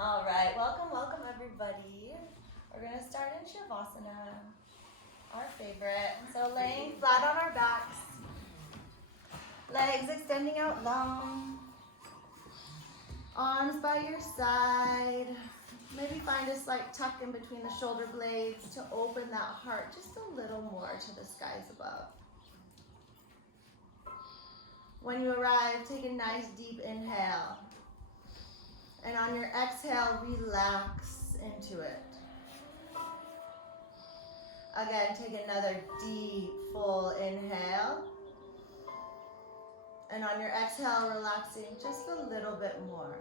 All right, welcome everybody. We're gonna start in Shavasana, our favorite. So laying flat on our backs, legs extending out long, arms by your side. Maybe find a slight tuck in between the shoulder blades to open that heart just a little more to the skies above. When you arrive, take a nice deep inhale. And on your exhale, relax into it. Again, take another deep, full inhale. And on your exhale, relaxing just a little bit more.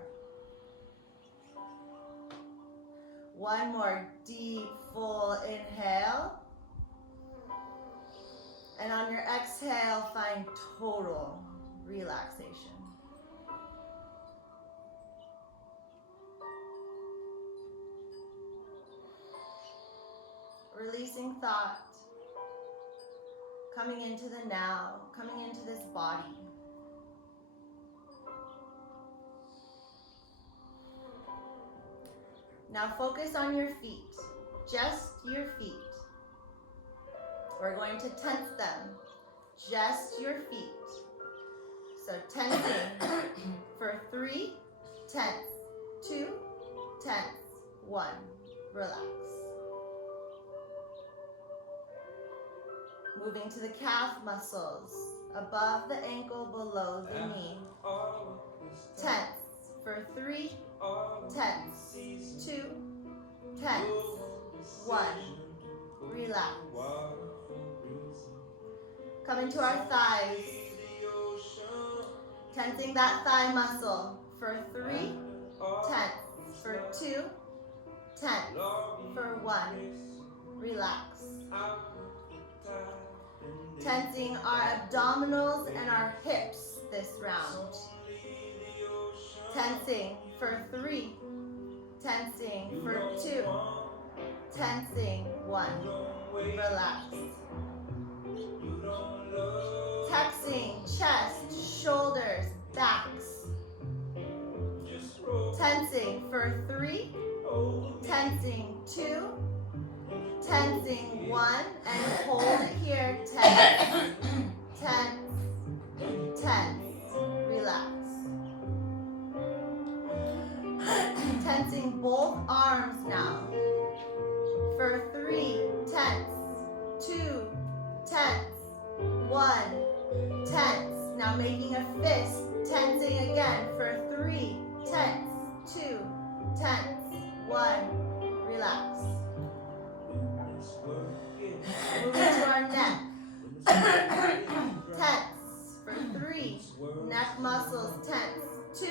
One more deep, full inhale. And on your exhale, find total relaxation. Releasing thought, coming into the now, coming into this body. Now focus on your feet, just your feet. We're going to tense them, just your feet. So tensing for 3, tense, 2, tense, 1, relax. Moving to the calf muscles, above the ankle, below the knee. Tense for 3, tense, 2, tense, 1, relax. Coming to our thighs, tensing that thigh muscle for 3, tense, for 2, tense, for 1, relax. Tensing our abdominals and our hips this round. Tensing for 3, tensing for 2, tensing 1, relax. Tensing chest, shoulders, backs. Tensing for 3, tensing 2, tensing 1, and hold it here, tense, tense, tense, relax. Tensing both arms now. For 3, tense, 2, tense, 1, tense. Now making a fist, tensing again for 3, tense, 2, tense, 1, relax. Moving to our neck. Tense for 3, neck muscles tense, 2,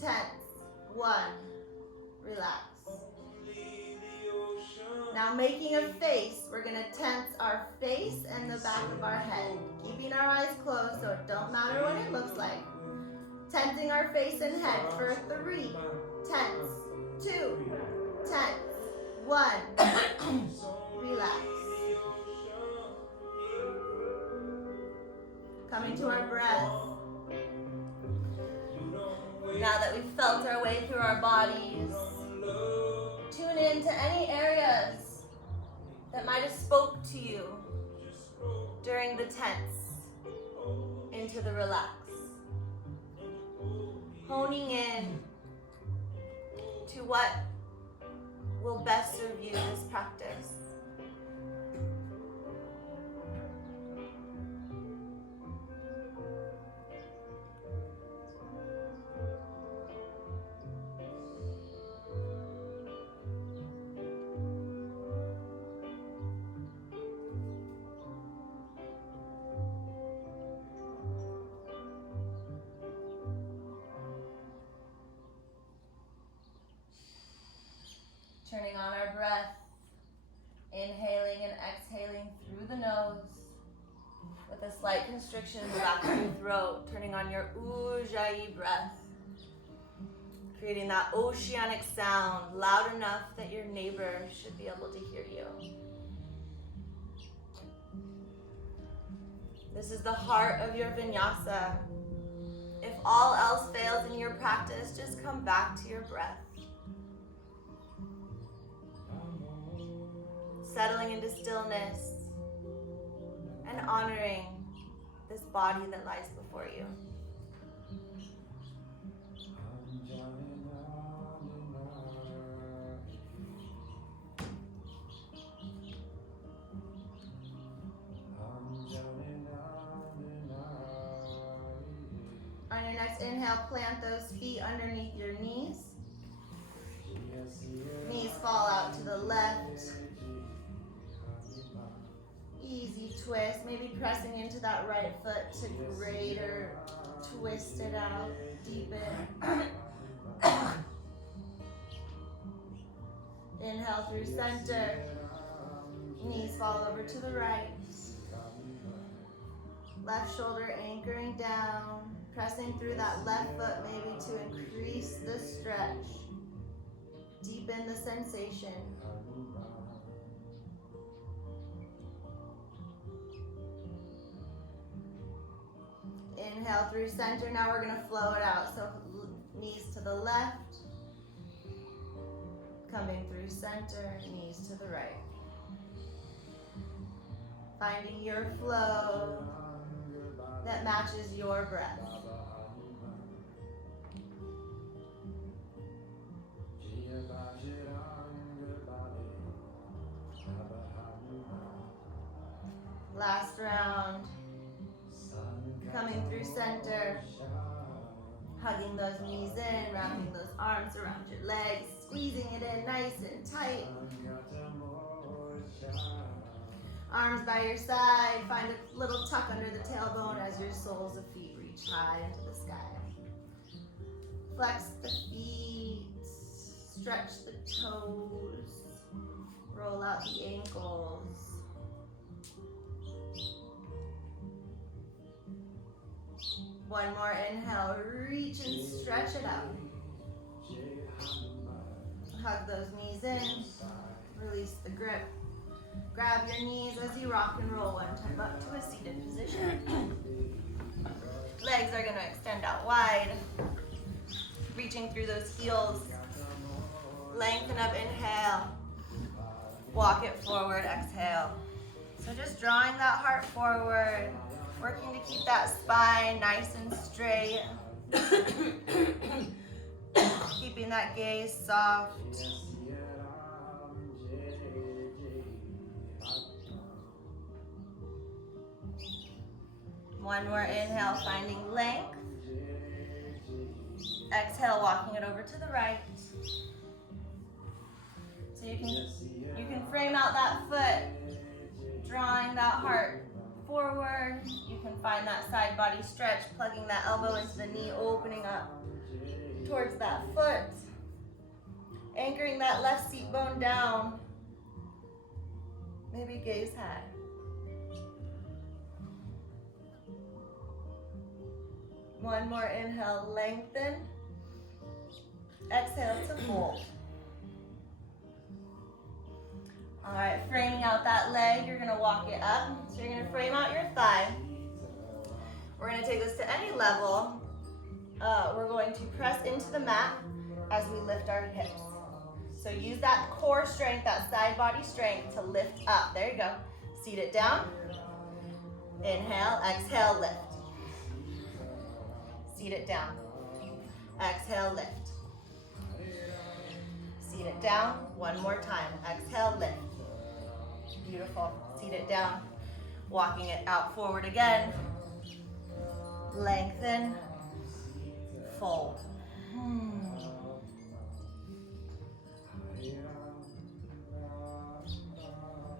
tense, 1, relax. Now making a face, we're going to tense our face and the back of our head, keeping our eyes closed so it don't matter what it looks like. Tensing our face and head for 3, tense, 2, tense, 1, relax. Coming to our breath. Now that we've felt our way through our bodies, tune in to any areas that might have spoke to you during the tense into the relax. Honing in to what will best serve you this practice. Turning on our breath, inhaling and exhaling through the nose with a slight constriction in the back of your throat, turning on your Ujjayi breath, creating that oceanic sound loud enough that your neighbor should be able to hear you. This is the heart of your vinyasa. If all else fails in your practice, just come back to your breath. settling into stillness and honoring this body that lies before you. On your next inhale, plant those feet underneath your knees. Knees fall out to the left. Easy twist, maybe pressing into that right foot to greater twist it out, deepen. Inhale through center. Knees fall over to the right. Left shoulder anchoring down. Pressing through that left foot maybe to increase the stretch. Deepen the sensation. Inhale through center. Now we're going to flow it out. So knees to the left. Coming through center, knees to the right. Finding your flow that matches your breath. Last round. Coming through center. Hugging those knees in, wrapping those arms around your legs, squeezing it in nice and tight. Arms by your side, find a little tuck under the tailbone as your soles of feet reach high into the sky. Flex the feet, stretch the toes, roll out the ankles. One more inhale, reach and stretch it out. Hug those knees in, release the grip. Grab your knees as you rock and roll one time up to a seated position. Legs are gonna extend out wide, reaching through those heels. Lengthen up, inhale. Walk it forward, exhale. So just drawing that heart forward, working to keep that spine nice and straight. Keeping that gaze soft. One more inhale, finding length. Exhale, walking it over to the right. So you can frame out that foot, drawing that heart forward. You can find that side body stretch, plugging that elbow into the knee, opening up towards that foot. Anchoring that left seat bone down. Maybe gaze high. One more inhale, lengthen. Exhale to fold. All right, framing out that leg, you're gonna walk it up. So you're gonna frame out your thigh. We're gonna take this to any level. We're going to press into the mat as we lift our hips. So use that core strength, that side body strength to lift up. There you go. Seat it down. Inhale, exhale, lift. Seat it down. Exhale, lift. Seat it down. One more time. Exhale, lift. Beautiful. Seat it down. Walking it out forward again. Lengthen. Fold.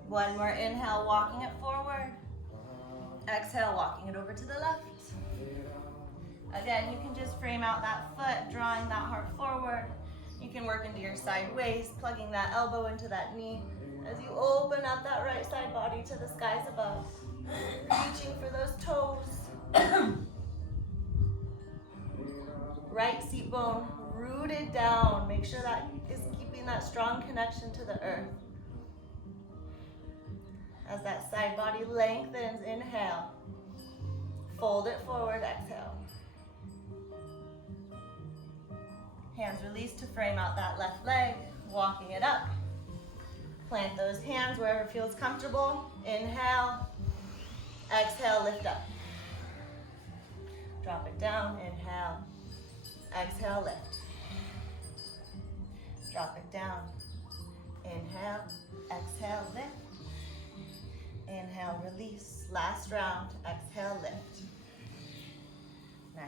One more inhale, walking it forward. Exhale, walking it over to the left. Again, you can just frame out that foot, drawing that heart forward. You can work into your side waist, plugging that elbow into that knee as you open up that right side body to the skies above. Reaching for those toes. Right seat bone rooted down. Make sure that is keeping that strong connection to the earth. As that side body lengthens, inhale. Fold it forward, exhale. Hands released to frame out that left leg, walking it up. Plant those hands wherever feels comfortable. Inhale. Exhale, lift up. Drop it down. Inhale. Exhale, lift. Drop it down. Inhale. Exhale, lift. Inhale, release. Last round. Exhale, lift. Nice.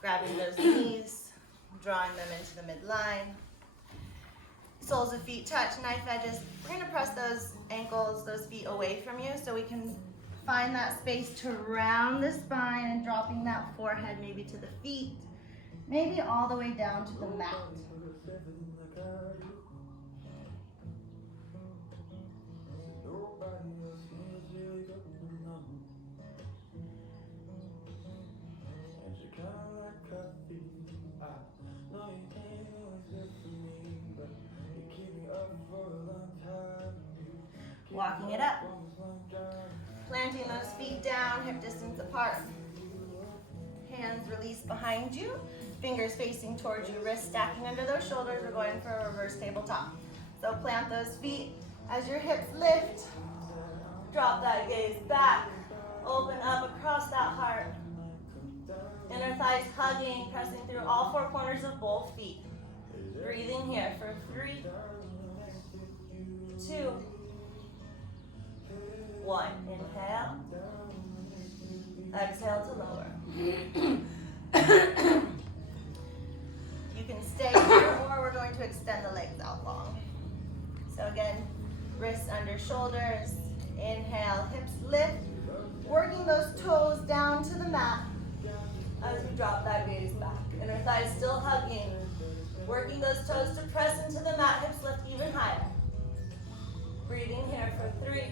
Grabbing those knees, drawing them into the midline. Soles of feet touch, knife edges. We're going to press those ankles, those feet away from you so we can find that space to round the spine and dropping that forehead maybe to the feet, maybe all the way down to the mat. Walking it up. Planting those feet down, hip distance apart. Hands released behind you. Fingers facing towards you, wrists stacking under those shoulders. We're going for a reverse tabletop. So plant those feet as your hips lift. Drop that gaze back. Open up across that heart. Inner thighs hugging, pressing through all four corners of both feet. Breathing here for 3, 2, 1. Inhale. Exhale to lower. You can stay here or we're going to extend the legs out long. So again, wrists under shoulders. Inhale, hips lift. Working those toes down to the mat as we drop that gaze back. Inner thighs still hugging. Working those toes to press into the mat, hips lift even higher. Breathing here for 3,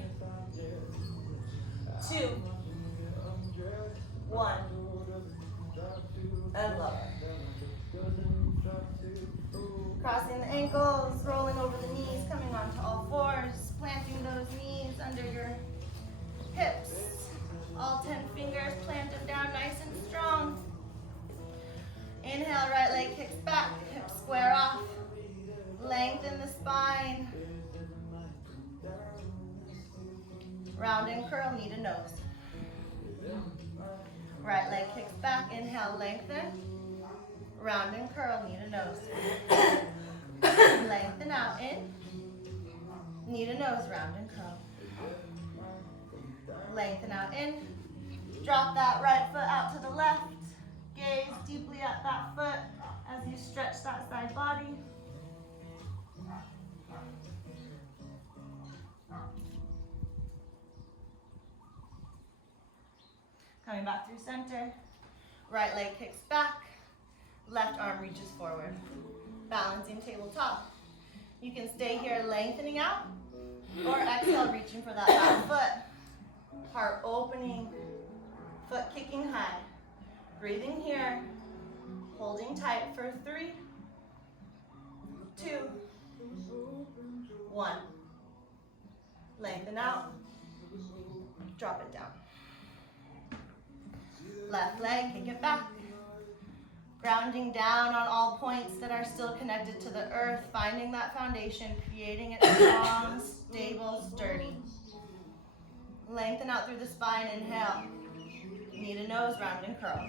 2, 1, and lower. Crossing the ankles, rolling over the knees, coming onto all fours, planting those knees under your hips. All 10 fingers planted down nice and strong. Inhale, right leg kicks back, hips square off. Lengthen the spine. Round and curl, knee to nose. Right leg kicks back, inhale, lengthen. Round and curl, knee to nose. Lengthen out, in. Knee to nose, round and curl. Lengthen out, in. Drop that right foot out to the left. Gaze deeply at that foot as you stretch that side body. Coming back through center. Right leg kicks back. Left arm reaches forward. Balancing tabletop. You can stay here lengthening out or exhale reaching for that back foot. Heart opening. Foot kicking high. Breathing here. Holding tight for 3, 2, 1. Lengthen out. Drop it down. Left leg, kick it back. Grounding down on all points that are still connected to the earth, finding that foundation, creating it strong, stable, sturdy. Lengthen out through the spine, inhale. Knee to nose, round and curl.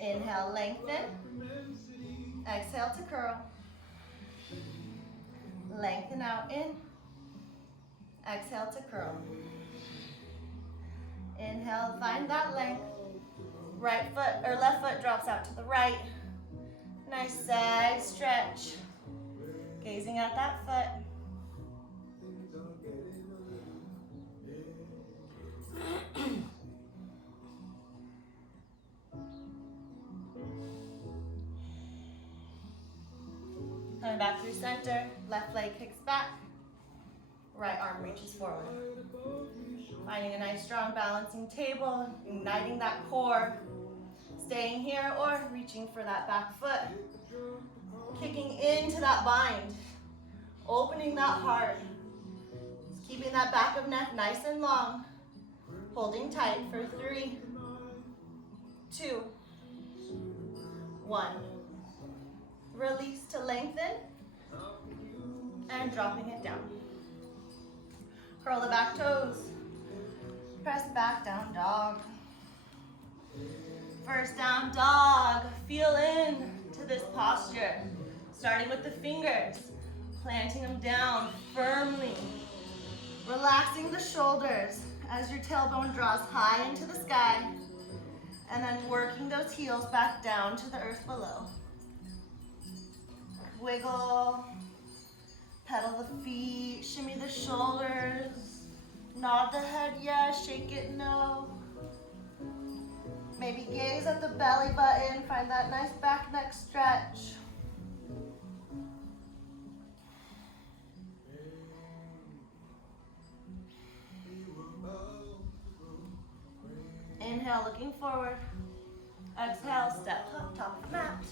Inhale, lengthen. Exhale to curl. Lengthen out, in. Exhale to curl. Inhale, find that length. Right foot or left foot drops out to the right. Nice side stretch. Gazing at that foot. Coming back through center, left leg kicks back, right arm reaches forward. Finding a nice strong balancing table, igniting that core, staying here or reaching for that back foot. Kicking into that bind, opening that heart, keeping that back of neck nice and long, holding tight for 3, 2, 1. Release to lengthen. and dropping it down. Curl the back toes. Press back down dog. First down dog. Feel in to this posture. Starting with the fingers. Planting them down firmly. Relaxing the shoulders as your tailbone draws high into the sky. And then working those heels back down to the earth below. Wiggle. Pedal the feet. Shimmy the shoulders. Nod the head yes. Shake it no. Maybe gaze at the belly button. Find that nice back neck stretch. Inhale, looking forward. Exhale, step up, top of the mat.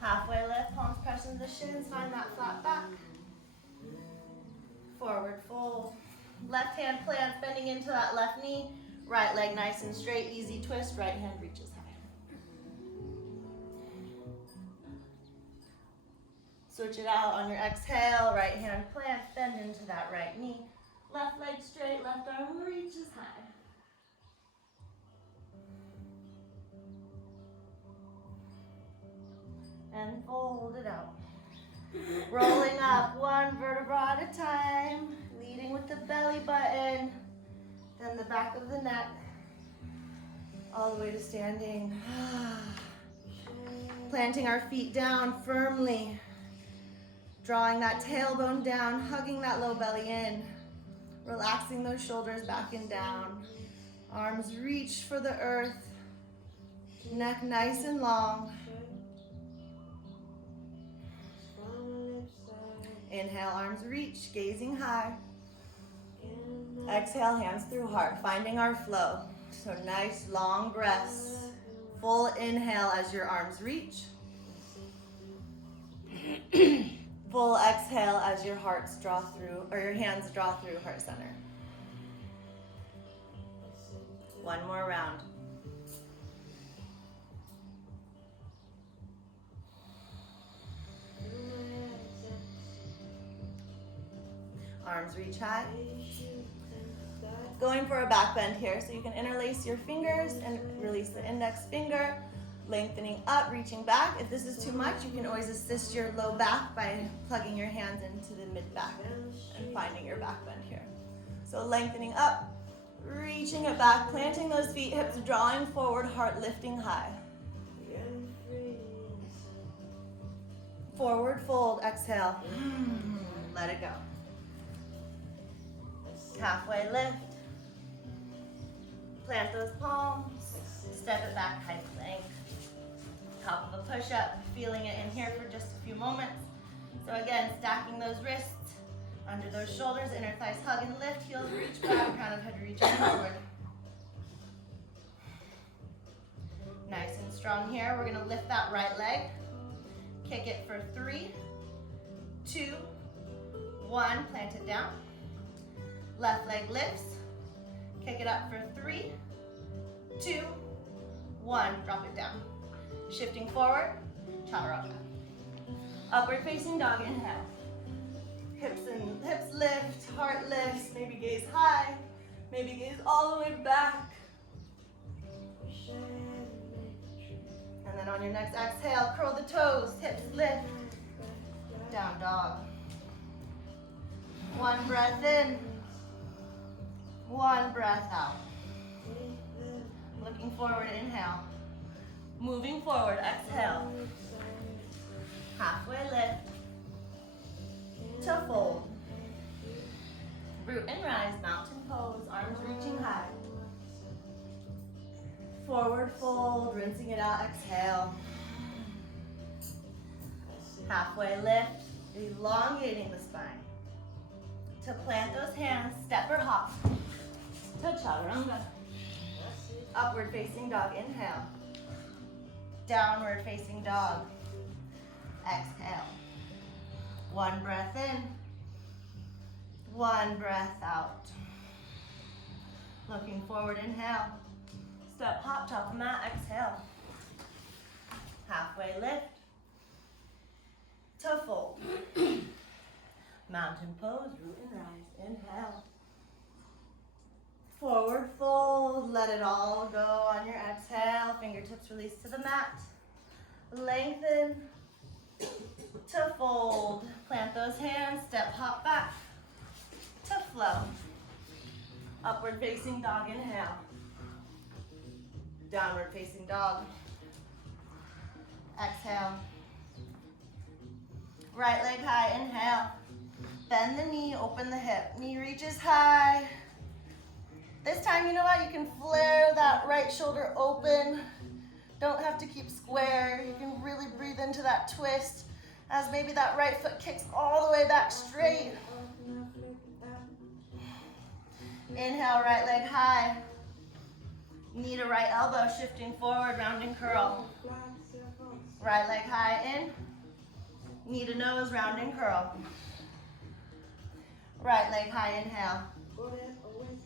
Halfway lift, palms press into the shins, find that flat back. Forward fold. Left hand plants, bending into that left knee. Right leg nice and straight, easy twist, right hand reaches high. Switch it out on your exhale, right hand plants, bend into that right knee. Left leg straight, left arm reaches high. And fold it out. Rolling up one vertebra at a time, leading with the belly button, then the back of the neck, all the way to standing. Planting our feet down firmly, drawing that tailbone down, hugging that low belly in, relaxing those shoulders back and down. Arms reach for the earth, neck nice and long. Inhale, arms reach, gazing high. Exhale, hands through heart, finding our flow. So nice long breaths. Full inhale as your arms reach. Full exhale as your hearts draw through, or your hands draw through heart center. One more round. Arms reach high. Going for a back bend here, so you can interlace your fingers and release the index finger, lengthening up, reaching back. If this is too much, you can always assist your low back by plugging your hands into the mid back and finding your back bend here. So lengthening up, reaching it back, planting those feet, hips drawing forward, heart lifting high. Forward fold, exhale. Let it go. Halfway lift. Plant those palms. Step it back, high plank. Top of a push-up. Feeling it in here for just a few moments. So again, stacking those wrists under those shoulders. Inner thighs hug and lift. Heels reach back. Crown of head reaching forward. Nice and strong here. We're going to lift that right leg. Kick it for 3, 2, 1. Plant it down. Left leg lifts. Kick it up for 3, 2, 1. Drop it down. Shifting forward. Chaturanga. Upward facing dog. Inhale. Hips lift. Heart lifts. Maybe gaze high. Maybe gaze all the way back. And then on your next exhale, curl the toes. Hips lift. Down dog. One breath in. One breath out. Looking forward, inhale. Moving forward, exhale. Halfway lift. To fold. Root and rise, mountain pose, arms reaching high. Forward fold, rinsing it out, exhale. Halfway lift, elongating the spine. To plant those hands, step or hop. To chaturanga. Upward facing dog, inhale. Downward facing dog. Exhale. One breath in. One breath out. Looking forward, inhale. Step, hop, top of mat, exhale. Halfway lift. To fold. mountain pose, root and rise. Inhale. Forward fold, let it all go on your exhale. Fingertips release to the mat. Lengthen to fold. Plant those hands, step, hop back to flow. Upward facing dog, inhale. Downward facing dog. Exhale. Right leg high, inhale. Bend the knee, open the hip. Knee reaches high. This time, you know what? You can flare that right shoulder open. Don't have to keep square. You can really breathe into that twist as maybe that right foot kicks all the way back straight. Inhale, right leg high. Knee to right elbow, shifting forward, rounding curl. Right leg high in. Knee to nose, rounding curl. Right leg high, inhale.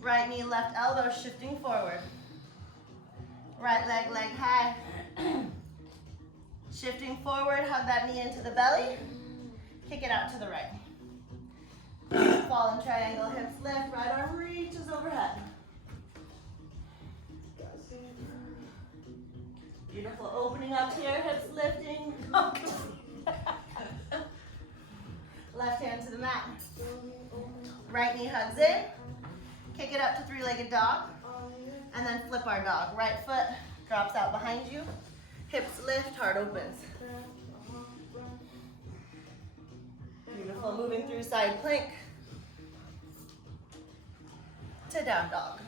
Right knee, left elbow, shifting forward. Right leg high. Shifting forward, hug that knee into the belly. Kick it out to the right. Fallen triangle, hips lift, right arm reaches overhead. Beautiful, opening up here, hips lifting. Left hand to the mat. Right knee hugs in. Kick it up to three-legged dog. And then flip our dog. Right foot drops out behind you. Hips lift, heart opens. Beautiful, moving through side plank to down dog.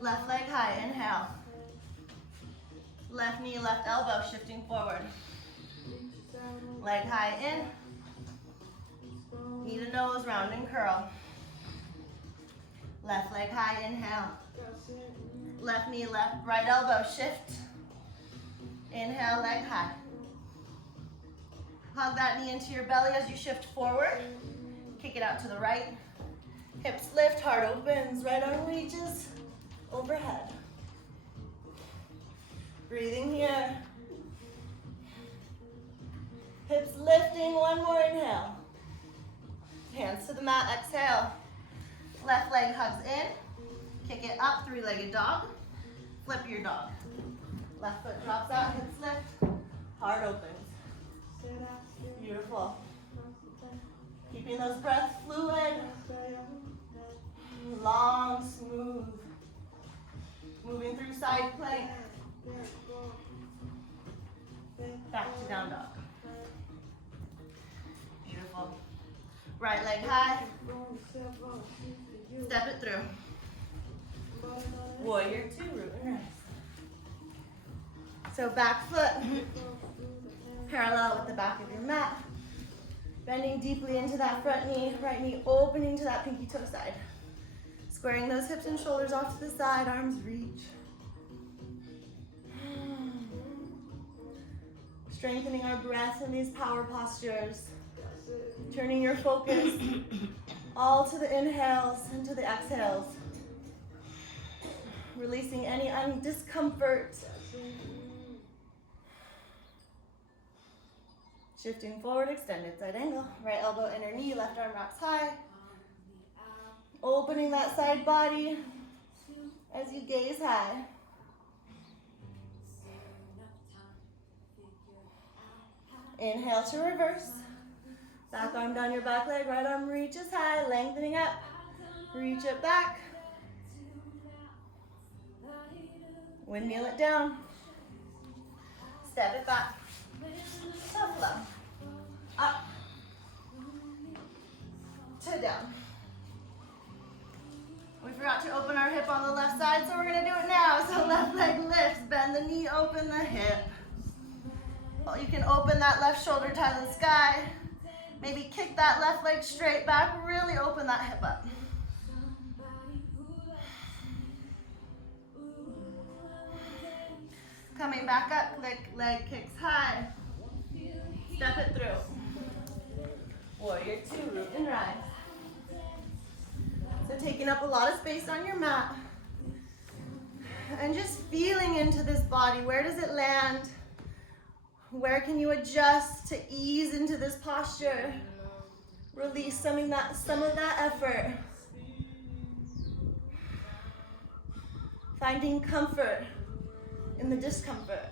Left leg high, inhale. Left knee, left elbow, shifting forward. Leg high in. Knee to nose, round and curl. Left leg high, inhale. Left knee, left, right elbow, shift. Inhale, leg high. Hug that knee into your belly as you shift forward. Kick it out to the right. Hips lift, heart opens, right arm reaches overhead. Breathing here. Hips lifting, one more inhale. Hands to the mat, exhale. Left leg hugs in. Kick it up, three-legged dog. Flip your dog. Left foot drops out, hips lift. Heart opens. Beautiful. Keeping those breaths fluid. Long, smooth. Moving through side plank. Back to down dog. Beautiful. Right leg high. Step it through. Warrior two, root and rise. So back foot parallel with the back of your mat. Bending deeply into that front knee, right knee opening to that pinky toe side. Squaring those hips and shoulders off to the side, arms reach. Strengthening our breath in these power postures. Turning your focus all to the inhales and to the exhales. Releasing any discomfort. Shifting forward, extended side angle. Right elbow, inner knee, left arm rocks high. Opening that side body as you gaze high. Inhale to reverse. Back arm down your back leg, right arm reaches high, lengthening up. Reach it back. Windmill it down. Step it back. To flow. Up. To down. We forgot to open our hip on the left side, so we're going to do it now. So left leg lifts, bend the knee, open the hip. Well, you can open that left shoulder, tie the sky. Maybe kick that left leg straight back, really open that hip up. Coming back up, leg kicks high. Step it through. Warrior two, root and rise. So taking up a lot of space on your mat. And just feeling into this body. Where does it land? Where can you adjust to ease into this posture? Release some of that effort. Finding comfort in the discomfort.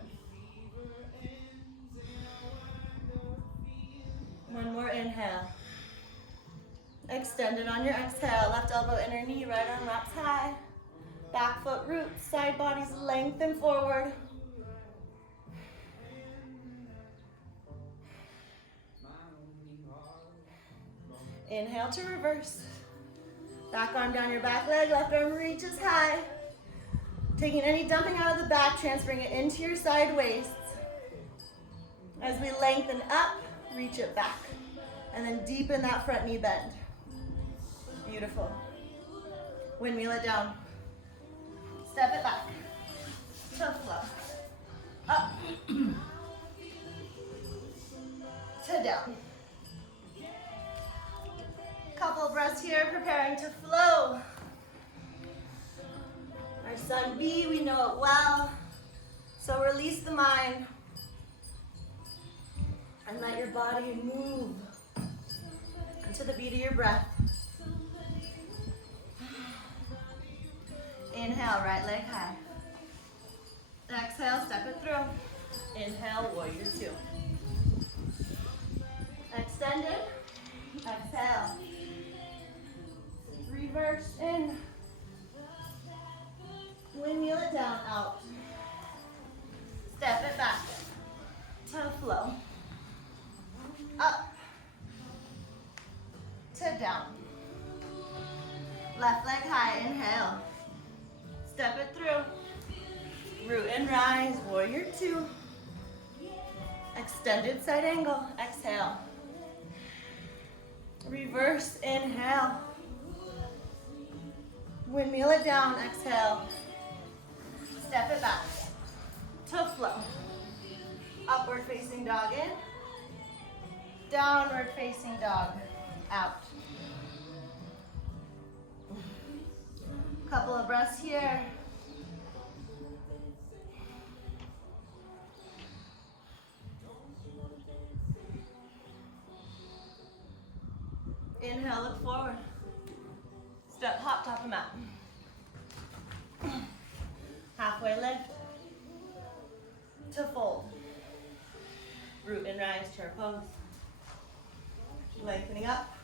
One more inhale. Extend it on your exhale. Left elbow, inner knee, right arm wraps high. Back foot roots, side bodies lengthen forward. Inhale to reverse. Back arm down your back leg, left arm reaches high. Taking any dumping out of the back, transferring it into your side waists. As we lengthen up, reach it back. And then deepen that front knee bend. Beautiful. Windmill it down. Step it back. To flow. Up. To down. Couple of breaths here, preparing to flow. Our sun B, we know it well. So release the mind. And let your body move into the beat of your breath. Inhale, right leg high. Exhale, step it through. Inhale, warrior two. Extend it. Exhale. Reverse in. Windmill it down, out. Step it back. To flow. Up. To down. Left leg high, inhale. Step it through. Root and rise, warrior two. Extended side angle, exhale. Reverse, inhale. Windmill it down, exhale. Step it back. To flow. Upward facing dog in. Downward facing dog out. Couple of breaths here. Inhale, look forward. Step, hop, top of mat. Halfway lift. To fold. Root and rise, chair pose. Lengthening up.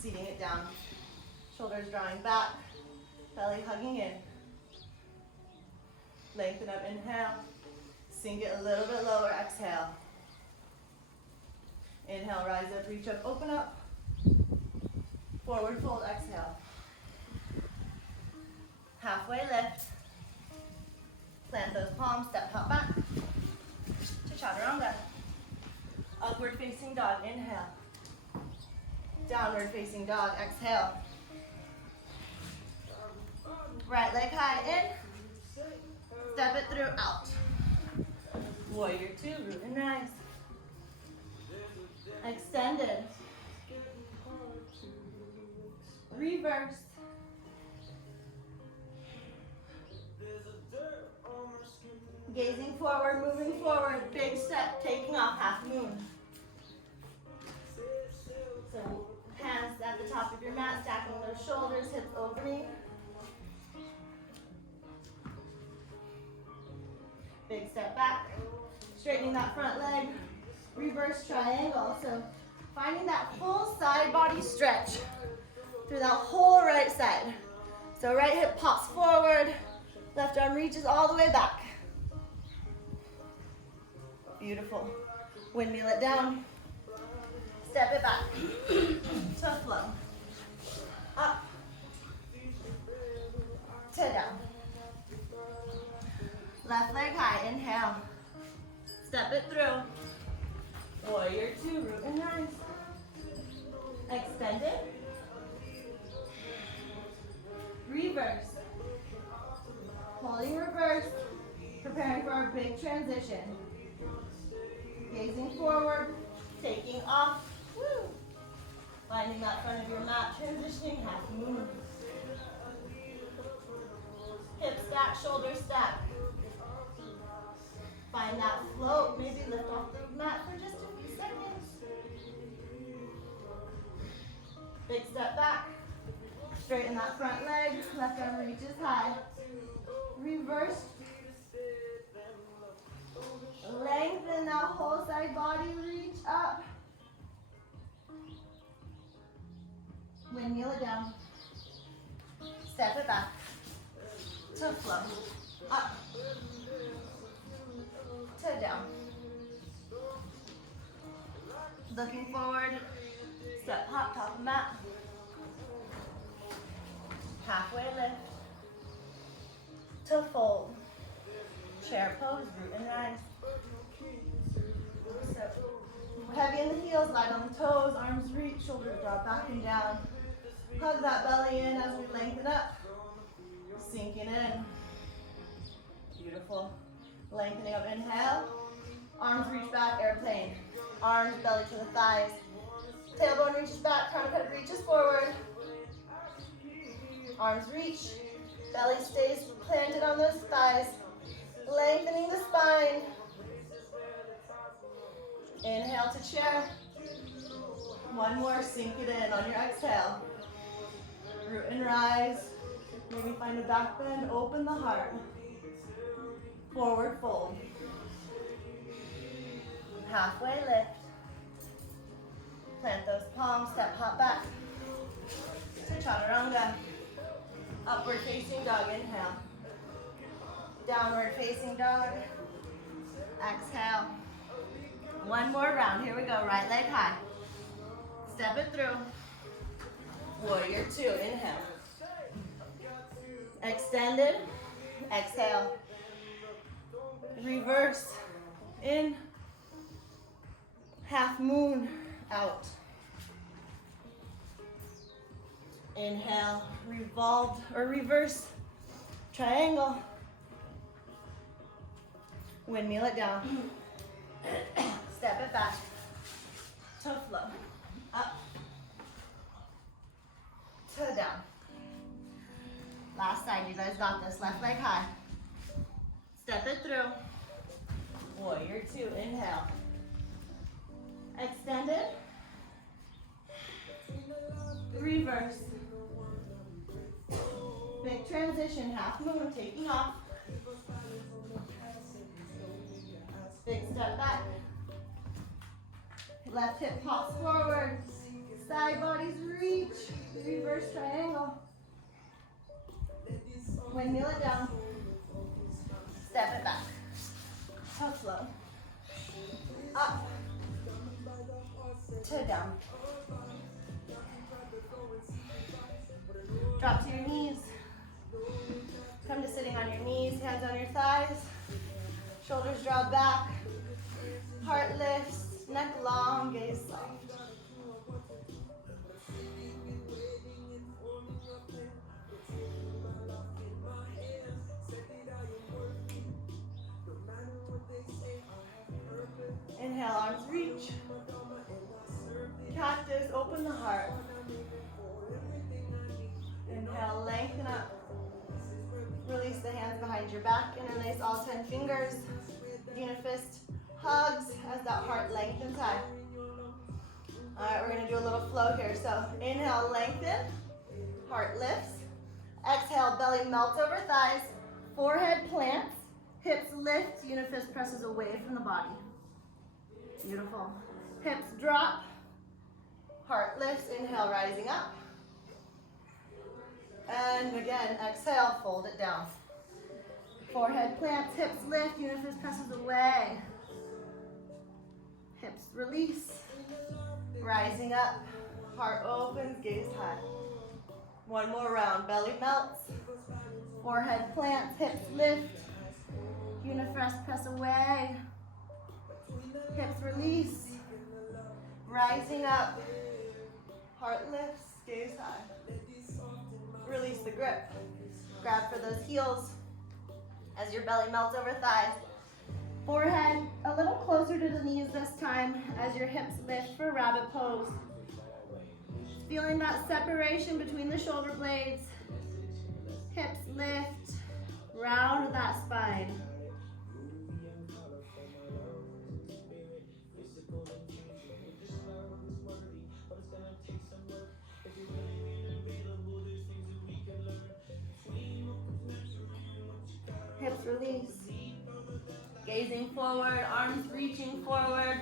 Seating it down. Shoulders drawing back. Belly hugging in. Lengthen up, inhale. Sink it a little bit lower, exhale. Inhale, rise up, reach up, open up. Forward fold, exhale. Halfway lift. Plant those palms, step hop back. To chaturanga. Upward facing dog, inhale. Downward facing dog, exhale. Right leg high, in. Step it through, out. Warrior two, root and rise. Extended. Reverse. Gazing forward, moving forward, big step, taking off, half moon. So hands at the top of your mat, stacking those shoulders, hips over knee. Big step back, straightening that front leg, reverse triangle. So finding that full side body stretch through that whole right side. So right hip pops forward, left arm reaches all the way back. Beautiful. Windmill it down. Step it back. To flow. Up. To down. Left leg high, inhale. Step it through. Warrior two, root and rise. Extend it. Reverse. Holding reverse. Preparing for our big transition. Gazing forward, taking off. Woo. Finding that front of your mat, transitioning half moon. Hip stack, shoulder stack. Find Find that float. Maybe lift off the mat for just a few seconds. Big step back. Straighten that front leg. Left arm reaches high. Reverse. Lengthen that whole side body. Reach up. Windmill it down. Step it back. To flow. Up. To down. Looking forward. Step hop, top of mat. Halfway lift. To fold. Chair pose, root and rise. So, heavy in the heels, light on the toes, arms reach, shoulders drop back and down. Hug that belly in as we lengthen up. Sinking in. Beautiful. Lengthening up, inhale. Arms reach back, airplane. Arms, belly to the thighs. Tailbone reaches back, crown of head reaches forward. Arms reach. Belly stays planted on those thighs. Lengthening the spine. Inhale to chair. One more, sink it in on your exhale. Root and rise. Maybe find a back bend, open the heart. Forward fold. Halfway lift. Plant those palms, step hop back. To chaturanga. Upward facing dog, inhale. Downward facing dog. Exhale. One more round, here we go, right leg high. Step it through. Warrior two, inhale. Extended, exhale. Reverse, in. Half moon, out. Inhale, revolved or reverse triangle. Windmill it down. Step it back. To flow. Up. To down. Last side, you guys got this. Left leg high. Step it through. Warrior two, inhale. Extended. Reverse. Big transition, half moon, taking off. Big step back. Left hip pops forward. Side bodies reach. Reverse triangle. Windmill it down. Step it back. To flow. Up. To down. Drop to your knees. Come to sitting on your knees, hands on your thighs. Shoulders draw back. Heart lifts, neck long, gaze soft. Inhale, arms reach. Cactus, open the heart. Inhale, lengthen up. Release the hands behind your back. Interlace all 10 fingers. Unifist hugs as that heart lengthens high. All right, we're going to do a little flow here. So inhale, lengthen. Heart lifts. Exhale, belly melts over thighs. Forehead plants. Hips lift. Unifist presses away from the body. Beautiful. Hips drop. Heart lifts. Inhale, rising up. And again, exhale, fold it down. Forehead plants, hips lift, Unifist presses away. Hips release. Rising up, heart opens, gaze high. One more round, belly melts. Forehead plants, hips lift. Unifist press away. Hips release. Rising up, heart lifts, gaze high. Release the grip. Grab for those heels as your belly melts over thighs. Forehead a little closer to the knees this time as your hips lift for rabbit pose. Feeling that separation between the shoulder blades. Hips lift, round that spine. release. Gazing forward, arms reaching forward,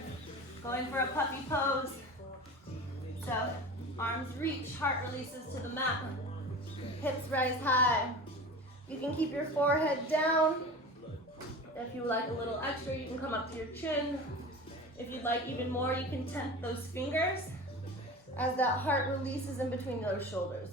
going for a puppy pose. So arms reach, heart releases to the mat. Hips rise high. You can keep your forehead down. If you would like a little extra, you can come up to your chin. If you'd like even more, you can temp those fingers as that heart releases in between those shoulders.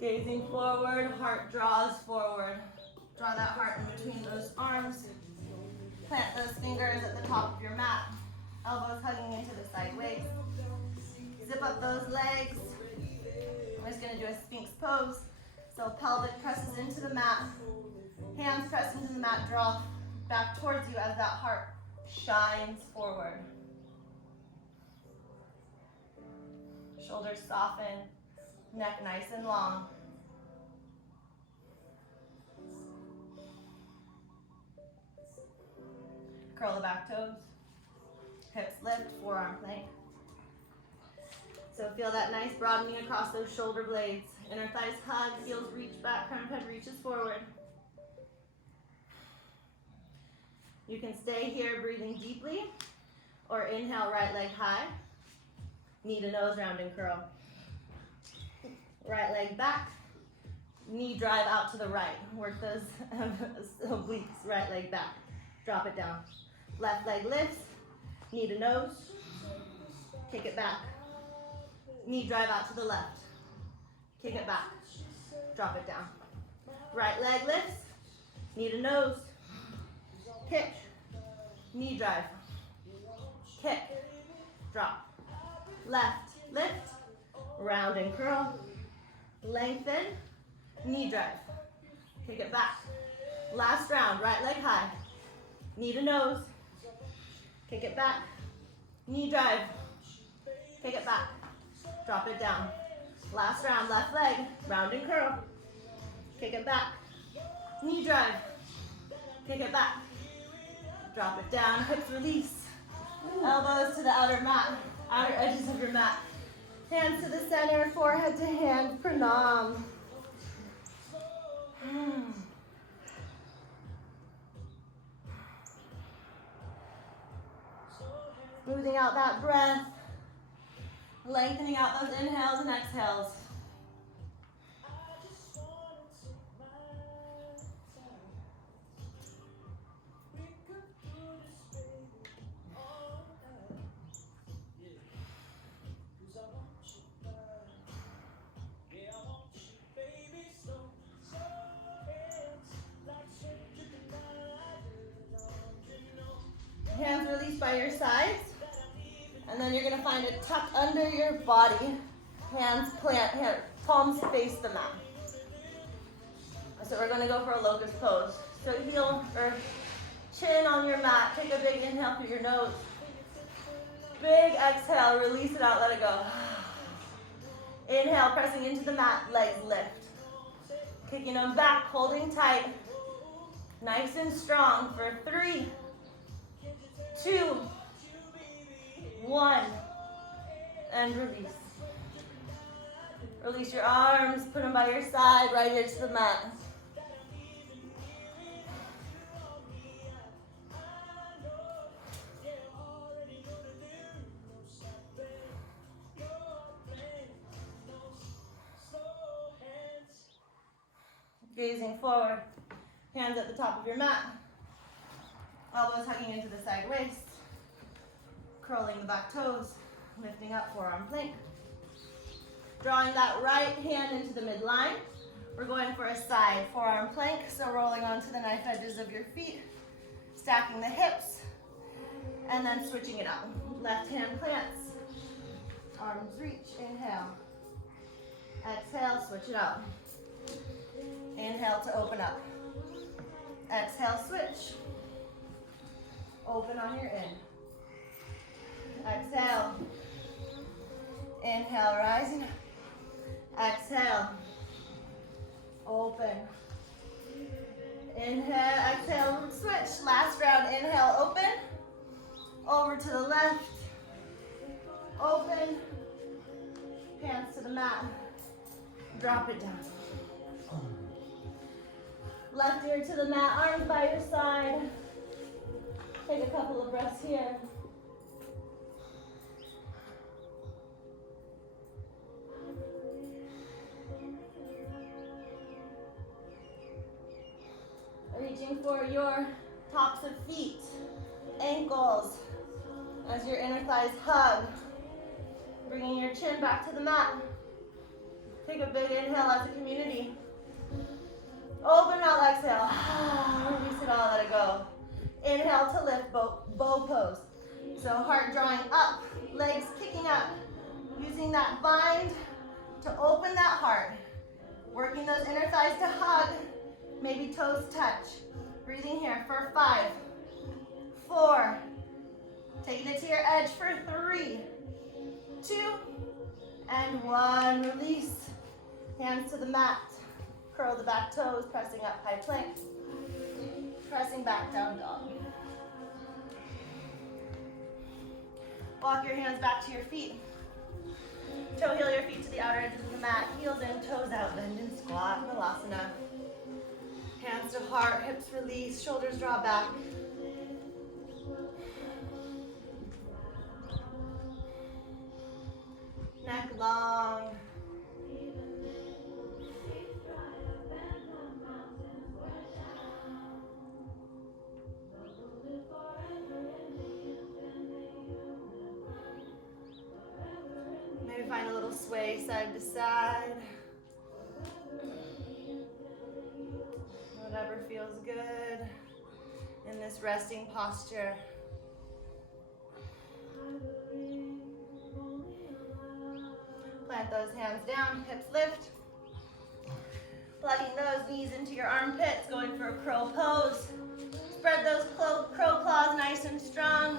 Gazing forward, heart draws forward. Draw that heart in between those arms. Plant those fingers at the top of your mat. Elbows hugging into the side waist. Zip up those legs. I'm just going to do a Sphinx pose. So pelvic presses into the mat. Hands press into the mat. Draw back towards you as that heart shines forward. Shoulders soften. Neck nice and long. Curl the back toes. Hips lift, forearm plank. So feel that nice broadening across those shoulder blades. Inner thighs hug, heels reach back, crown of head reaches forward. You can stay here breathing deeply, or inhale, right leg high. Knee to nose, round and curl. Right leg back, knee drive out to the right. Work those obliques, right leg back. Drop it down. Left leg lifts, knee to nose, kick it back. Knee drive out to the left. Kick it back. Drop it down. Right leg lifts, knee to nose, kick, knee drive, kick, drop. Left, lift, round and curl. Lengthen, knee drive, kick it back. Last round, right leg high, knee to nose, kick it back, knee drive, kick it back, drop it down. Last round, left leg, round and curl, kick it back, knee drive, kick it back, drop it down, hips release, elbows to the outer edges of your mat. Hands to the center, forehead to hand, pranam. Smoothing out that breath, lengthening out those inhales and exhales. Hands released by your sides, and then you're going to find a tuck under your body. Hands plant, palms face the mat. So we're going to go for a locust pose. So heel or chin on your mat. Take a big inhale through your nose. Big exhale, release it out, let it go. Inhale, pressing into the mat, legs lift. Kicking them back, holding tight. Nice and strong for 3, 2, 1, and release. Release your arms, put them by your side, right here to the mat. Gazing forward, hands at the top of your mat, elbows hugging into the side waist, curling the back toes, lifting up, forearm plank. Drawing that right hand into the midline. We're going for a side forearm plank, so rolling onto the knife edges of your feet, stacking the hips, and then switching it out. Left hand plants, arms reach, inhale. Exhale, switch it out. Inhale to open up. Exhale, switch. Open on your in. Exhale. Inhale, rising up. Exhale. Open. Inhale, exhale, switch. Last round, inhale, open. Over to the left. Open. Hands to the mat. Drop it down. Left ear to the mat, arms by your side. Take a couple of breaths here. Reaching for your tops of feet, ankles, as your inner thighs hug. Bringing your chin back to the mat. Take a big inhale as a community. Open out, exhale. Release it all, let it go. Inhale to lift, bow pose. So heart drawing up, legs kicking up. Using that bind to open that heart. Working those inner thighs to hug. Maybe toes touch. Breathing here for 5, 4. Taking it to your edge for 3, 2, and 1. Release. Hands to the mat. Curl the back toes, pressing up high plank. Pressing back down dog. Walk your hands back to your feet. Toe heel your feet to the outer edges of the mat. Heels in, toes out, bend and squat. Malasana. Hands to heart, hips release, shoulders draw back. Neck long. Maybe find a little sway side to side. Whatever feels good in this resting posture. Plant those hands down, hips lift. Plugging those knees into your armpits, going for a crow pose. Spread those crow claws nice and strong.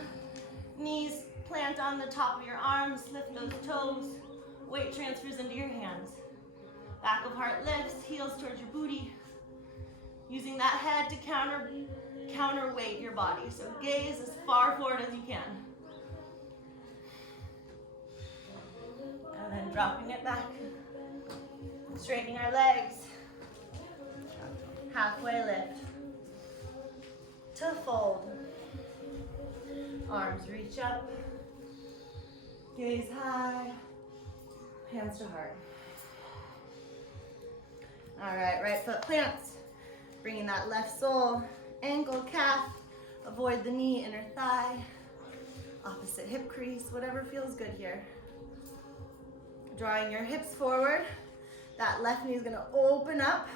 Knees plant on the top of your arms, lift those toes. Weight transfers into your hands. Back of heart lifts, heels towards your booty. Using that head to counterweight your body. So gaze as far forward as you can. And then dropping it back. Straightening our legs. Halfway lift. To fold. Arms reach up. Gaze high. Hands to heart. All right, right foot plants. Bringing that left sole, ankle, calf, avoid the knee, inner thigh, opposite hip crease, whatever feels good here. Drawing your hips forward, that left knee is gonna open up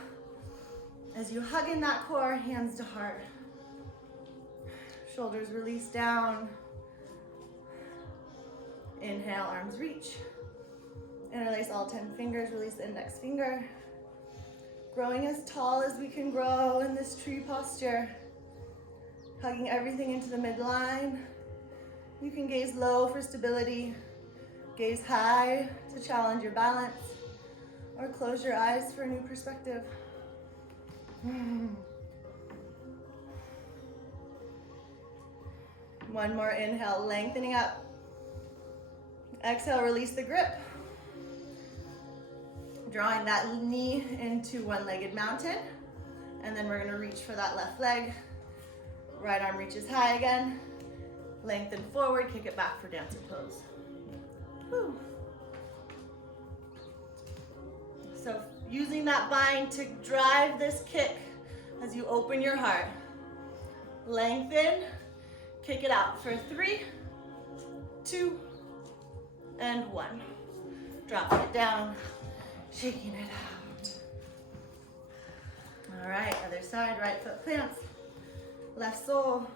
as you hug in that core, hands to heart. Shoulders release down. Inhale, arms reach. Interlace all 10 fingers, release the index finger. Growing as tall as we can grow in this tree posture. Hugging everything into the midline. You can gaze low for stability. Gaze high to challenge your balance. Or close your eyes for a new perspective. One more inhale, lengthening up. Exhale, release the grip. Drawing that knee into one-legged mountain. And then we're gonna reach for that left leg. Right arm reaches high again. Lengthen forward, kick it back for dancer pose. Whew. So using that bind to drive this kick as you open your heart. Lengthen, kick it out for 3, 2, and 1. Dropping it down. Shaking it out. All right, other side, right foot plants, left sole,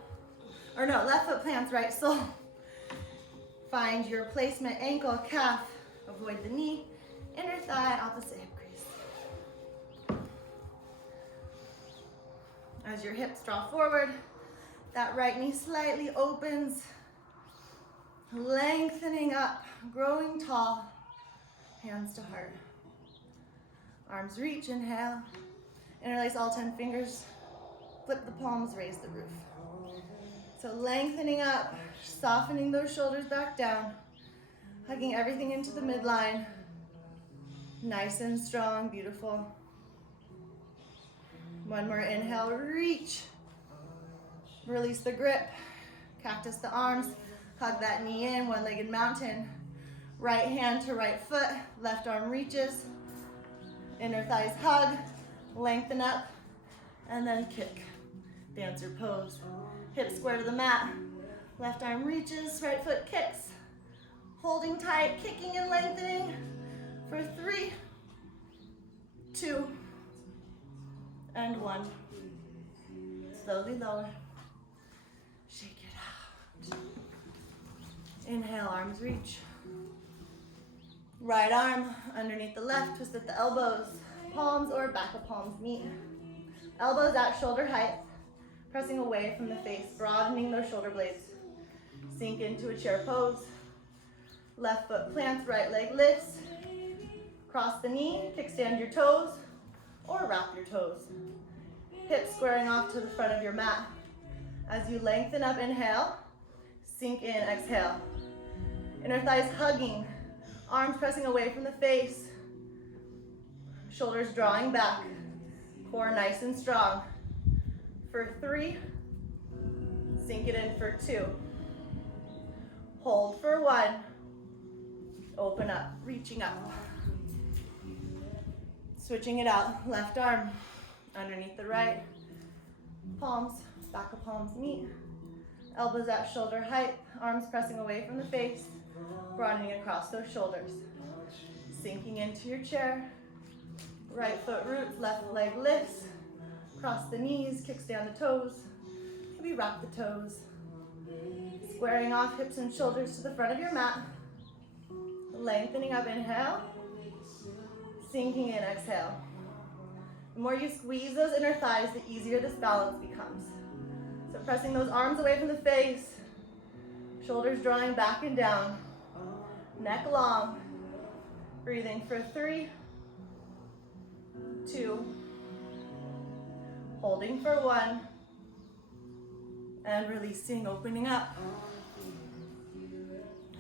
or no, left foot plants, right sole. Find your placement, ankle, calf, avoid the knee, inner thigh, opposite hip crease. As your hips draw forward, that right knee slightly opens. Lengthening up, growing tall, hands to heart. Arms reach, inhale. Interlace all 10 fingers, flip the palms, raise the roof. So lengthening up, softening those shoulders back down, hugging everything into the midline. Nice and strong, beautiful. One more inhale, reach. Release the grip, cactus the arms, hug that knee in, one-legged mountain. Right hand to right foot, left arm reaches. Inner thighs hug, lengthen up, and then kick. Dancer pose. Hips square to the mat. Left arm reaches, right foot kicks. Holding tight, kicking and lengthening for 3, 2, and 1. Slowly lower. Shake it out. Inhale, arms reach. Right arm underneath the left, twist at the elbows. Palms or back of palms meet. Elbows at shoulder height, pressing away from the face, broadening those shoulder blades. Sink into a chair pose. Left foot plants, right leg lifts. Cross the knee, kickstand your toes, or wrap your toes. Hips squaring off to the front of your mat. As you lengthen up, inhale. Sink in, exhale. Inner thighs hugging. Arms pressing away from the face. Shoulders drawing back. Core nice and strong. For 3. Sink it in for 2. Hold for 1. Open up, reaching up. Switching it out. Left arm underneath the right. Palms, back of palms meet. Elbows at shoulder height. Arms pressing away from the face. Broadening across those shoulders. Sinking into your chair. Right foot roots, left leg lifts. Cross the knees, kickstand the toes. Maybe wrap the toes. Squaring off hips and shoulders to the front of your mat. Lengthening up, inhale. Sinking in, exhale. The more you squeeze those inner thighs, the easier this balance becomes. So pressing those arms away from the face. Shoulders drawing back and down. Neck long. Breathing for 3, 2. Holding for 1. And releasing, opening up.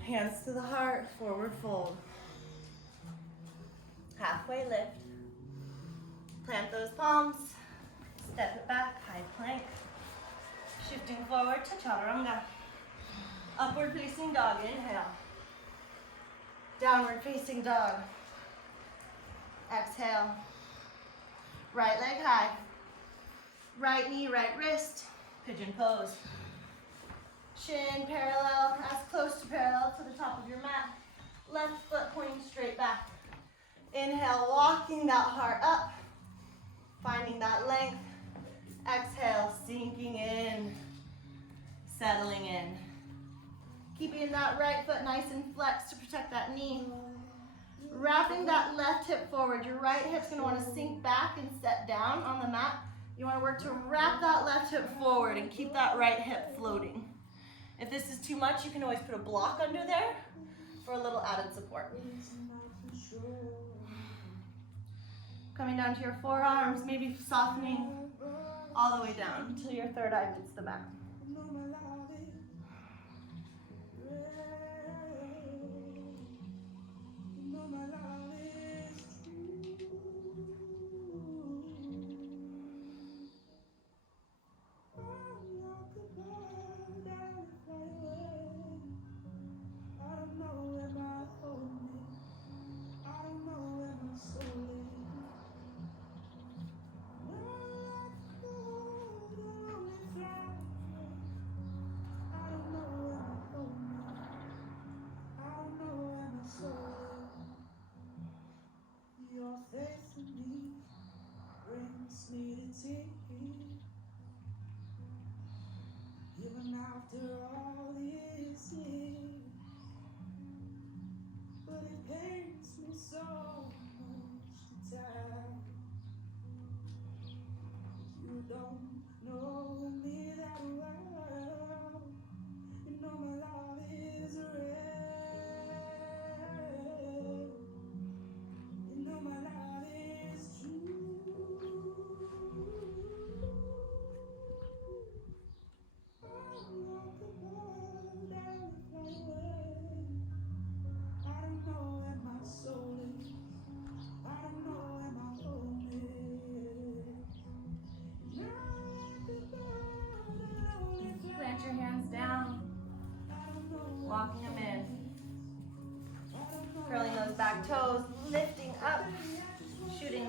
Hands to the heart, forward fold. Halfway lift. Plant those palms. Step it back, high plank. Shifting forward to chaturanga. Upward facing dog, inhale. Downward facing dog. Exhale. Right leg high. Right knee, right wrist. Pigeon pose. Shin parallel, as close to parallel to the top of your mat. Left foot pointing straight back. Inhale, walking that heart up. Finding that length. Exhale, sinking in. Settling in. Keeping that right foot nice and flexed to protect that knee. Wrapping that left hip forward. Your right hip's going to want to sink back and set down on the mat. You want to work to wrap that left hip forward and keep that right hip floating. If this is too much, you can always put a block under there for a little added support. Coming down to your forearms, maybe softening all the way down until your third eye meets the mat. Even after all these years, but it pains me so much to tell. You don't know me that well. You know my love is real.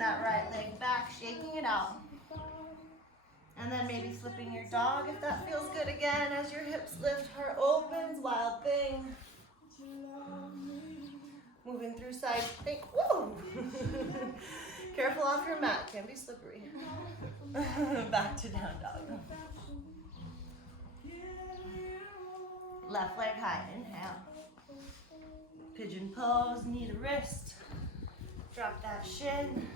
that right leg back, shaking it out. And then maybe flipping your dog if that feels good again as your hips lift, heart opens, wild thing. Moving through side plank. Woo! Careful off your mat, can be slippery. Back to down dog. Left leg high, inhale. Pigeon pose, knee to wrist. Drop that shin.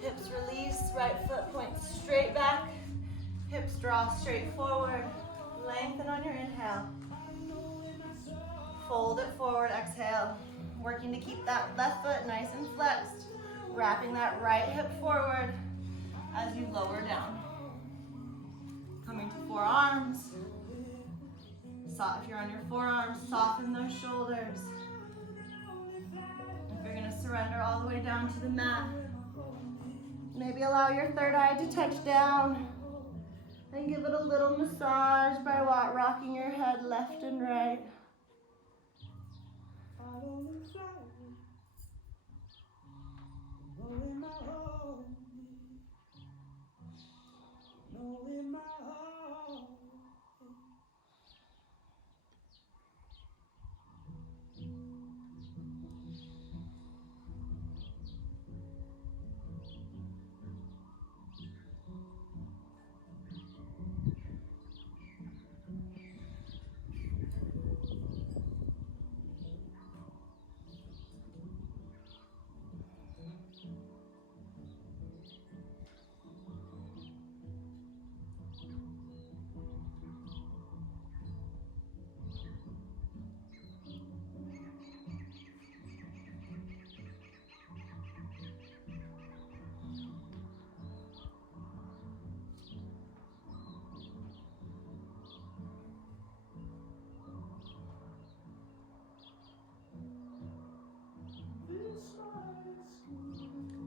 Hips release, right foot points straight back. Hips draw straight forward. Lengthen on your inhale. Fold it forward, exhale. Working to keep that left foot nice and flexed. Wrapping that right hip forward as you lower down. Coming to forearms. If you're on your forearms, soften those shoulders. If you're gonna surrender all the way down to the mat, maybe allow your third eye to touch down and give it a little massage by rocking your head left and right.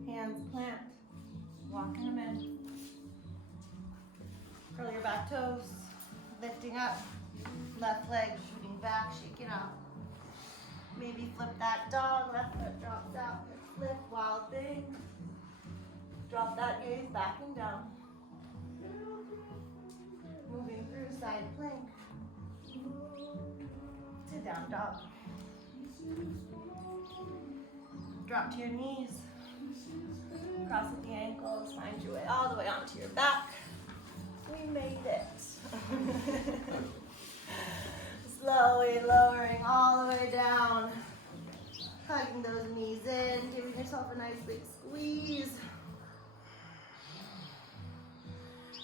Hands plant, walking them in. Curl your back toes, lifting up. Left leg shooting back, shaking out. Maybe flip that dog, left foot drops out. Hips lift, wild thing. Drop that gaze back and down. Moving through side plank to down dog. Drop to your knees. Cross at the ankles, find your way all the way onto your back. We made it. Slowly lowering all the way down. Hugging those knees in, giving yourself a nice big squeeze.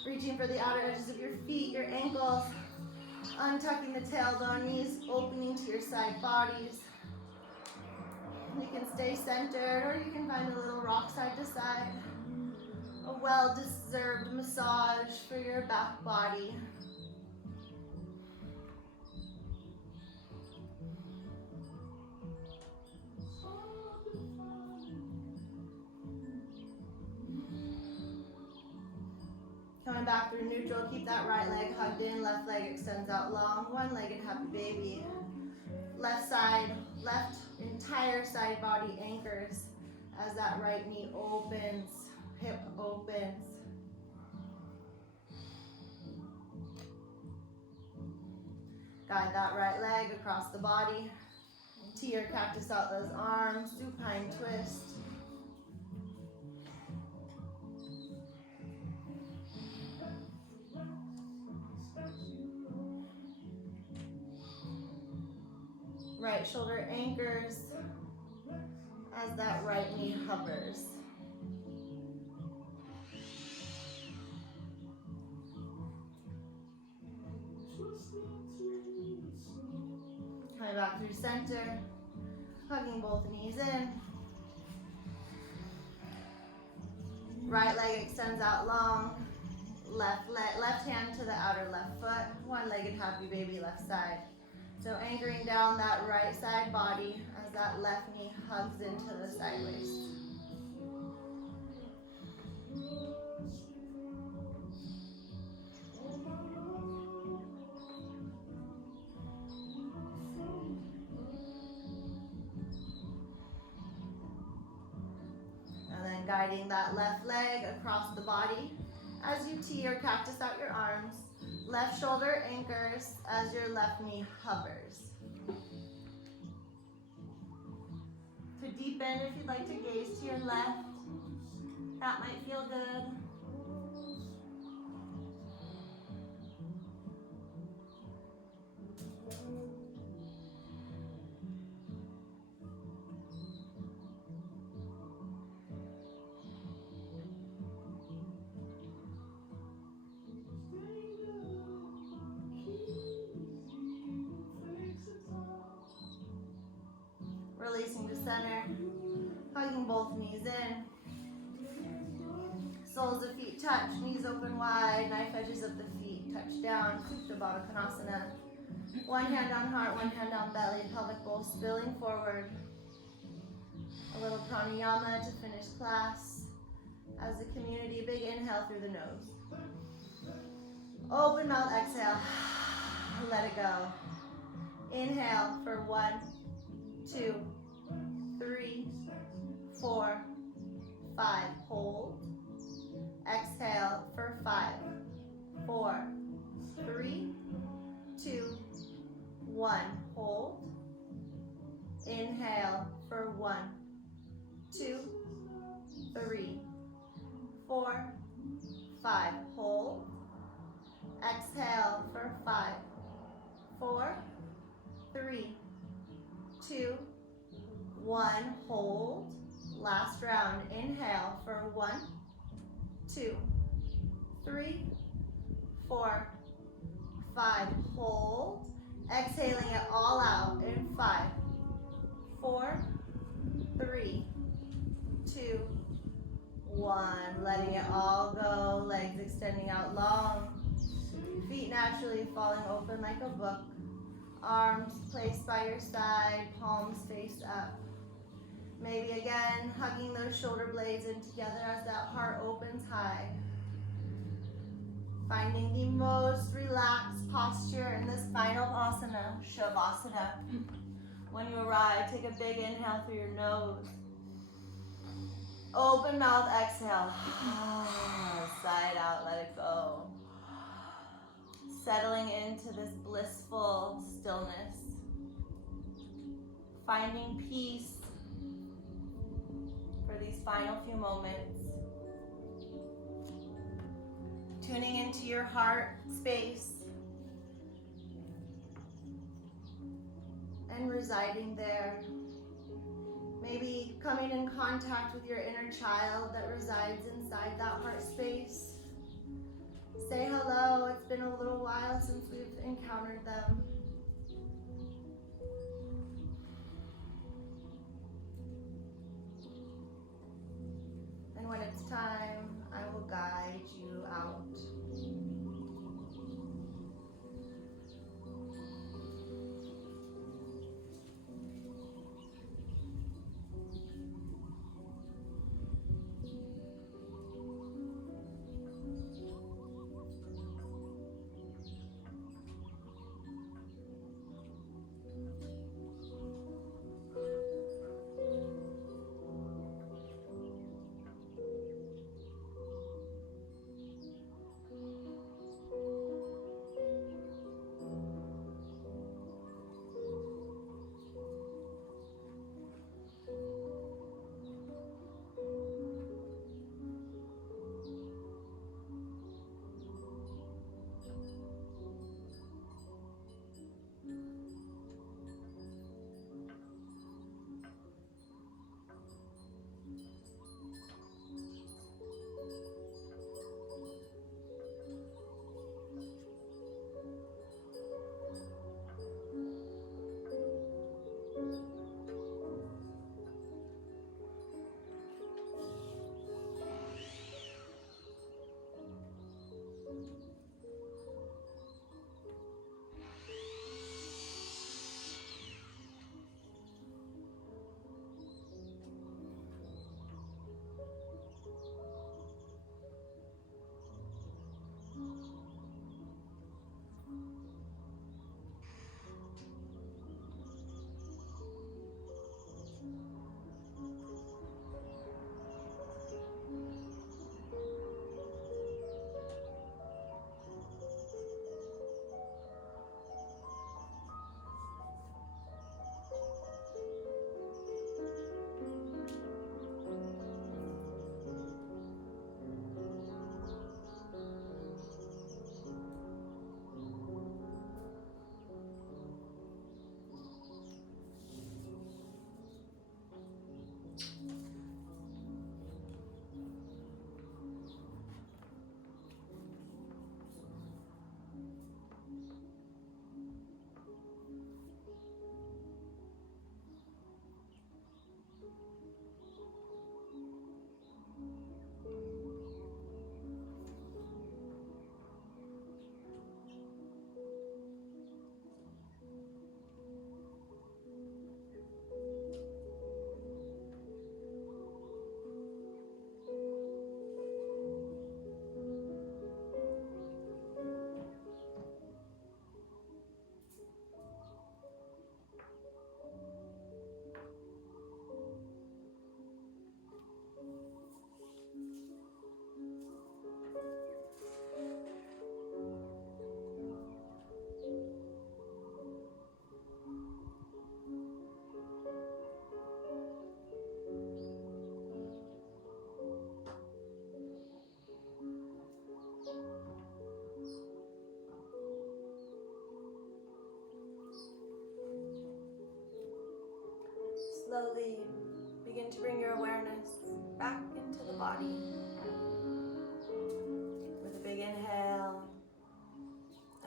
Reaching for the outer edges of your feet, your ankles. Untucking the tailbone, knees opening to your side bodies. You can stay centered or you can find a little rock side to side. A well-deserved massage for your back body. Coming back through neutral, keep that right leg hugged in, left leg extends out long, one-legged happy baby. Left side, left entire side body anchors as that right knee opens, hip opens. Guide that right leg across the body. T or cactus out those arms, supine twist. Right shoulder anchors as that right knee hovers. Coming back through center, hugging both knees in. Right leg extends out long. Left hand to the outer left foot. One-legged happy baby left side. So anchoring down that right side body as that left knee hugs into the side waist. And then then guiding that left leg across the body as you tee or cactus out your arms. Left shoulder anchors as your left knee hovers. To deepen, if you'd like to gaze to your left, that might feel good. Releasing to center, hugging both knees in. Soles of feet touch, knees open wide, knife edges of the feet touch down, Supta Baddha Konasana. One hand on heart, one hand on belly, pelvic bowl spilling forward. A little pranayama to finish class. As a community, big inhale through the nose. Open mouth, exhale. Let it go. Inhale for 1, 2, 3, 4, 5. Hold. Exhale for 5, 4, 3, 2, 1. Hold. Inhale for 1, 2, 3, 4, 5. Hold. Exhale for 5, 4, 3, 2, 1. Hold. Last round. Inhale for 1, 2, 3, 4, 5. Hold. Exhaling it all out in 5, 4, 3, 2, 1. Letting it all go. Legs extending out long. Feet naturally falling open like a book. Arms placed by your side, palms face up. Maybe again, hugging those shoulder blades in together as that heart opens high. Finding the most relaxed posture in this final asana, Shavasana. When you arrive, take a big inhale through your nose. Open mouth, exhale. Side out, let it go. Settling into this blissful stillness. Finding peace for these final few moments. Tuning into your heart space and residing there. Maybe coming in contact with your inner child that resides inside that heart space. Say hello. It's been a little while since we've encountered them. And when it's time, I will guide you out. slowly begin to bring your awareness back into the body. With a big inhale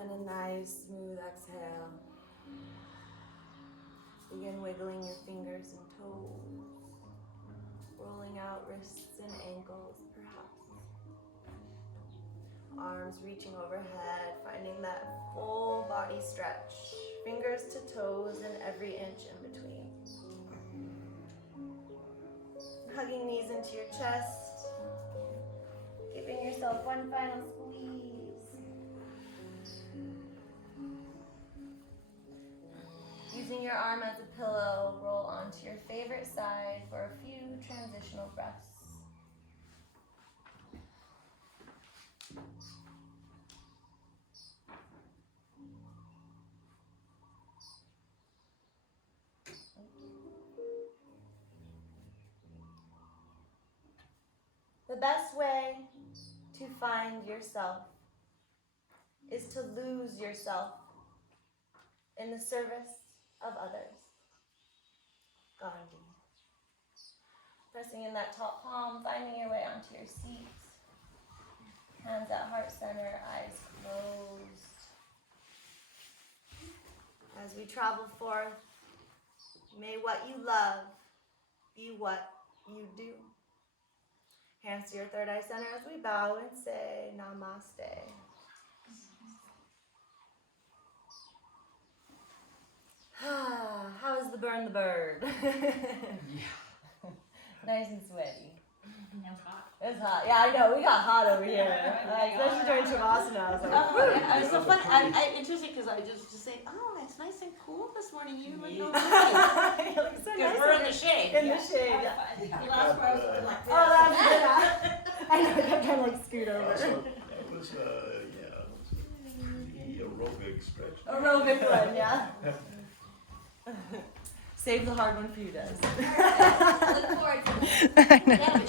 and a nice smooth exhale. Begin wiggling your fingers and toes, rolling out wrists and ankles perhaps. Arms reaching overhead, finding that full body stretch. Fingers to toes and every inch in between. Hugging knees into your chest. Giving yourself one final squeeze. Using your arm as a pillow, roll onto your favorite side for a few transitional breaths. The best way to find yourself is to lose yourself in the service of others. Gandhi. Pressing in that top palm, finding your way onto your seat. Hands at heart center, eyes closed. As we travel forth, may what you love be what you do. Hands to your third eye center as we bow and say namaste. How is the burn the bird? Yeah. Nice and sweaty. It's hot. It's hot. Yeah, I know. We got hot over here. Especially during Shavasana. I was like, Oh, yeah. It's so fun. I interesting because I just say, oh, it's nice and cool this morning. You look no good. You look so nice. Because we're in the shade. In the shade. Yeah. The last row was like this. Oh, that's good. I know. I kept trying to like scoot over. Also, that was, the aerobic stretch. Aerobic one, yeah. Save the hard one for you guys. Look forward to it. Yeah,